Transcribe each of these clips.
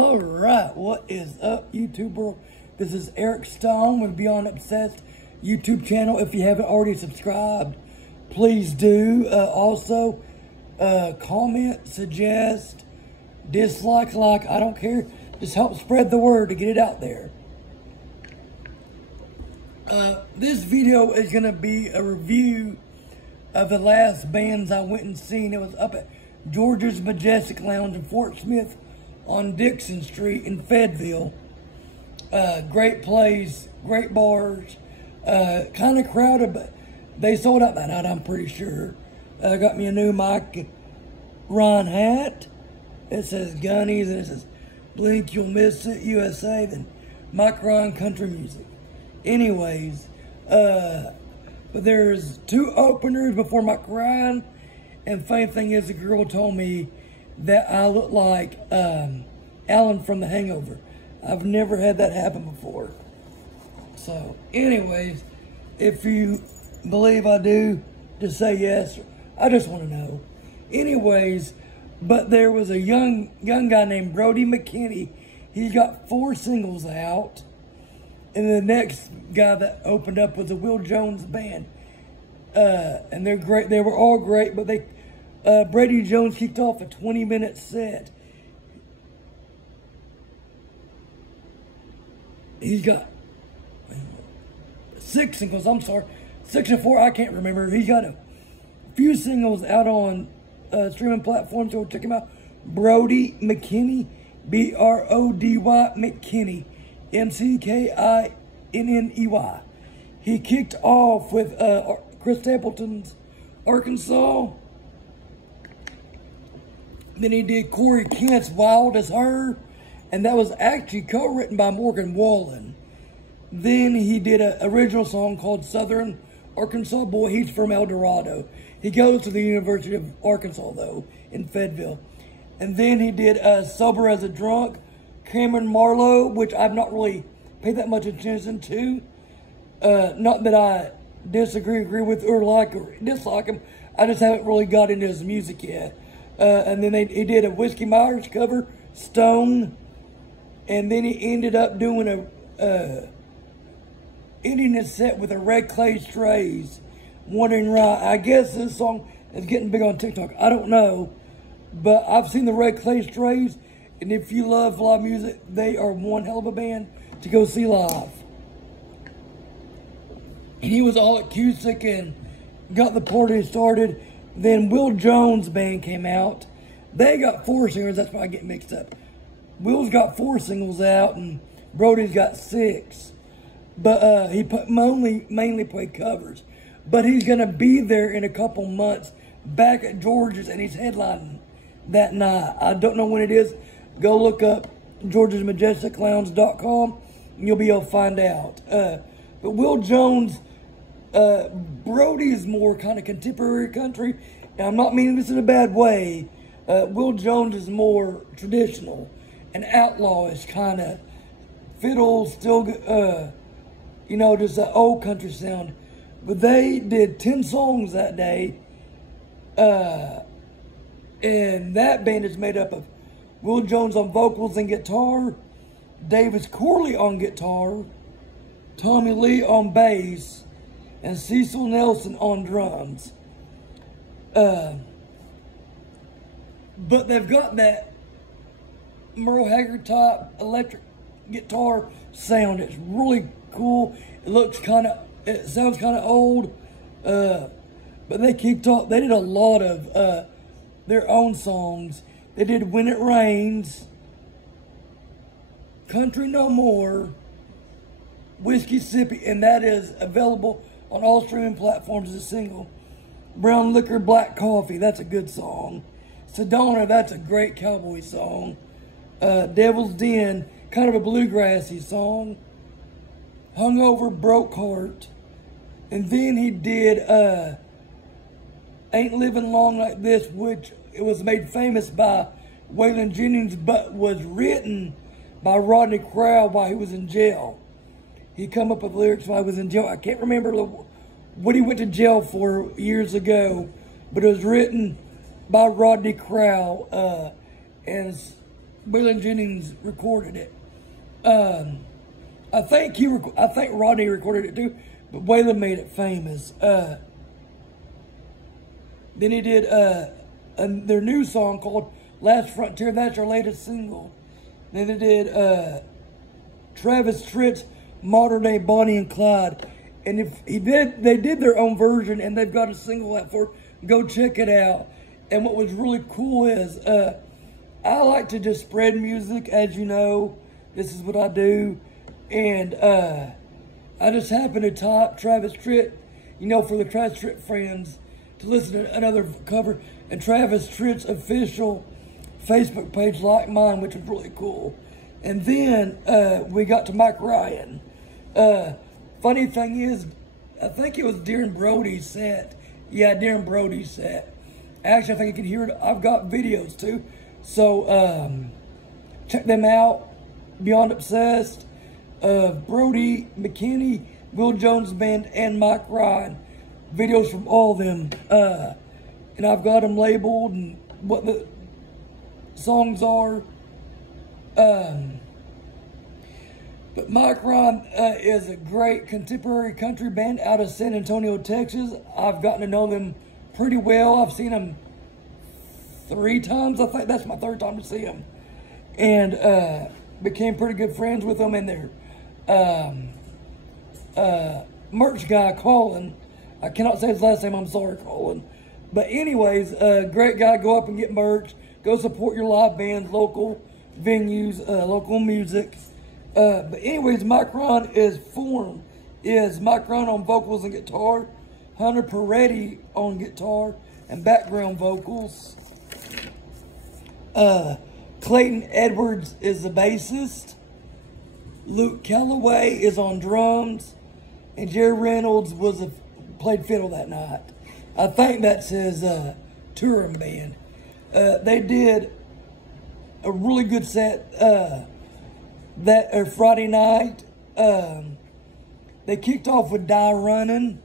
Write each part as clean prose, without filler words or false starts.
All right, what is up, YouTube world? This is Eric Stone with Beyond Obsessed YouTube channel. If you haven't already subscribed, please do. Also, comment, suggest, dislike, like, I don't care. Just help spread the word to get it out there. This video is going to be a review of the last bands I went and seen. It was up at George's Majestic Lounge in Fort Smith on Dixon Street in Fayetteville. Great place, great bars, kind of crowded, but they sold out that night, I'm pretty sure. Got me a new Mike Ron hat. It says Gunnies and it says Blink, You'll Miss It, USA, then Mike Ron Country Music. Anyways, but there's two openers before Mike Ron, and funny thing is, the girl told me that I look like Alan from The Hangover. I've never had that happen before. So, anyways, if you believe I do, just say yes. I just want to know. Anyways, but there was a young guy named Brody McKinney. He's got 4 singles out. And the next guy that opened up was the Will Jones Band. And they're great. They were all great, but Brady Jones kicked off a 20-minute set. He's got 6 singles, I'm sorry. 6 or 4, I can't remember. He's got a few singles out on streaming platforms, so check him out. Brody McKinney, B-R-O-D-Y McKinney, M-C-K-I-N-N-E-Y. He kicked off with Chris Stapleton's Arkansas. Then he did Corey Kent's Wild as Her, and that was actually co-written by Morgan Wallen. Then he did an original song called Southern Arkansas Boy. He's from El Dorado. He goes to the University of Arkansas, though, in Fayetteville. And then he did Sober as a Drunk, Cameron Marlowe, which I've not really paid that much attention to. Not that I agree with or like or dislike him. I just haven't really got into his music yet. And then he did a Whiskey Myers cover, Stone. And then he ended up doing ending his set with a Red Clay Strays, Wandering Right. I guess this song is getting big on TikTok. I don't know. But I've seen the Red Clay Strays. And if you love live music, they are one hell of a band to go see live. And he was all acoustic and got the party started. Then Will Jones Band came out. They got 4 singers. That's why I get mixed up. Will's got 4 singles out, and Brody's got 6. But he mainly played covers. But he's going to be there in a couple months back at George's, and he's headlining that night. I don't know when it is. Go look up georgesmajesticlounge.com, and you'll be able to find out. But Will Jones, Brody is more kind of contemporary country, and I'm not meaning this in a bad way. Will Jones is more traditional and outlawish kind of fiddle, still, just that old country sound. But they did 10 songs that day, and that band is made up of Will Jones on vocals and guitar, Davis Corley on guitar, Tommy Lee on bass, and Cecil Nelson on drums. But they've got that Merle Haggard type electric guitar sound. It's really cool. It sounds kind of old. But they kicked off, they did a lot of their own songs. They did When It Rains, Country No More, Whiskey Sippy, and that is available on all streaming platforms as a single. Brown Liquor, Black Coffee, that's a good song. Sedona, that's a great cowboy song. Devil's Den, kind of a bluegrassy song. Hungover, Broke Heart. And then he did Ain't Living Long Like This, which it was made famous by Waylon Jennings, but was written by Rodney Crowell while he was in jail. He come up with lyrics while he was in jail. I can't remember what he went to jail for years ago, but it was written by Rodney Crowell, and Waylon Jennings recorded it. I think Rodney recorded it too, but Waylon made it famous. Then he did their new song called Last Frontier. That's our latest single. Then they did Travis Tritt's Modern Day Bonnie and Clyde. And they did their own version, and they've got a single out for it. Go check it out. And what was really cool is I like to just spread music, as you know. This is what I do. And I just happened to type Travis Tritt, you know, for the Travis Tritt fans, to listen to another cover. And Travis Tritt's official Facebook page like mine, which was really cool. And then we got to Mike Ryan. Funny thing is, I think it was during Brody's set. Yeah, during Brody's set. Actually, I think you can hear it. I've got videos too. So, check them out. Beyond Obsessed. Brody, McKinney, Will Jones Band, and Mike Ryan. Videos from all of them. And I've got them labeled and what the songs are. But Mike Ryan is a great contemporary country band out of San Antonio, Texas. I've gotten to know them pretty well. I've seen them 3 times. I think that's my 3rd time to see them. And became pretty good friends with them. And their merch guy, Colin, I cannot say his last name, I'm sorry, Colin. But anyways, great guy. Go up and get merch. Go support your live bands, local venues, local music. But anyways, Mike Ryan is Mike Ryan on vocals and guitar, Hunter Peretti on guitar and background vocals. Clayton Edwards is the bassist. Luke Calloway is on drums, and Jerry Reynolds played fiddle that night. I think that's his touring band. They did a really good set that Friday night. They kicked off with Die Running.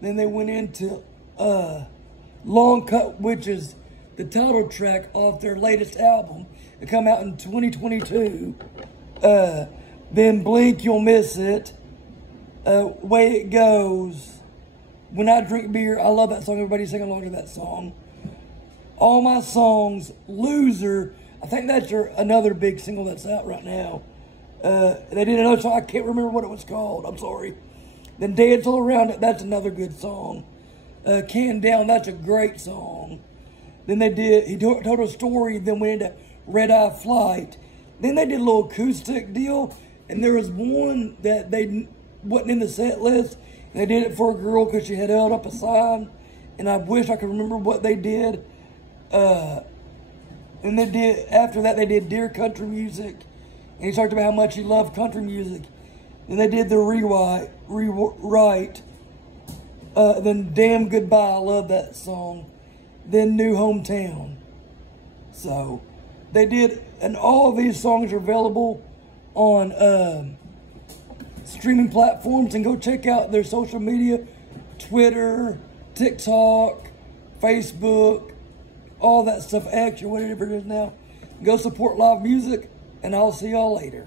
Then they went into Long Cut, which is the title track off their latest album. It come out in 2022. Then Blink, You'll Miss It. Way It Goes. When I Drink Beer. I love that song. Everybody sing along to that song. All My Songs. Loser. I think that's another big single that's out right now. They did another song. I can't remember what it was called. I'm sorry. Then Dance All Around It. That's another good song. Can Down. That's a great song. Then he told a story. Then went into Red Eye Flight. Then they did a little acoustic deal. And there was one that they wasn't in the set list. And they did it for a girl because she had held up a sign. And I wish I could remember what they did. And after that, they did Dear Country Music. And he talked about how much he loved country music. And they did the rewrite. Then Damn Goodbye, I love that song. Then New Hometown. So, they did, and all of these songs are available on streaming platforms. And go check out their social media, Twitter, TikTok, Facebook, all that stuff, X or whatever it is now. Go support live music, and I'll see y'all later.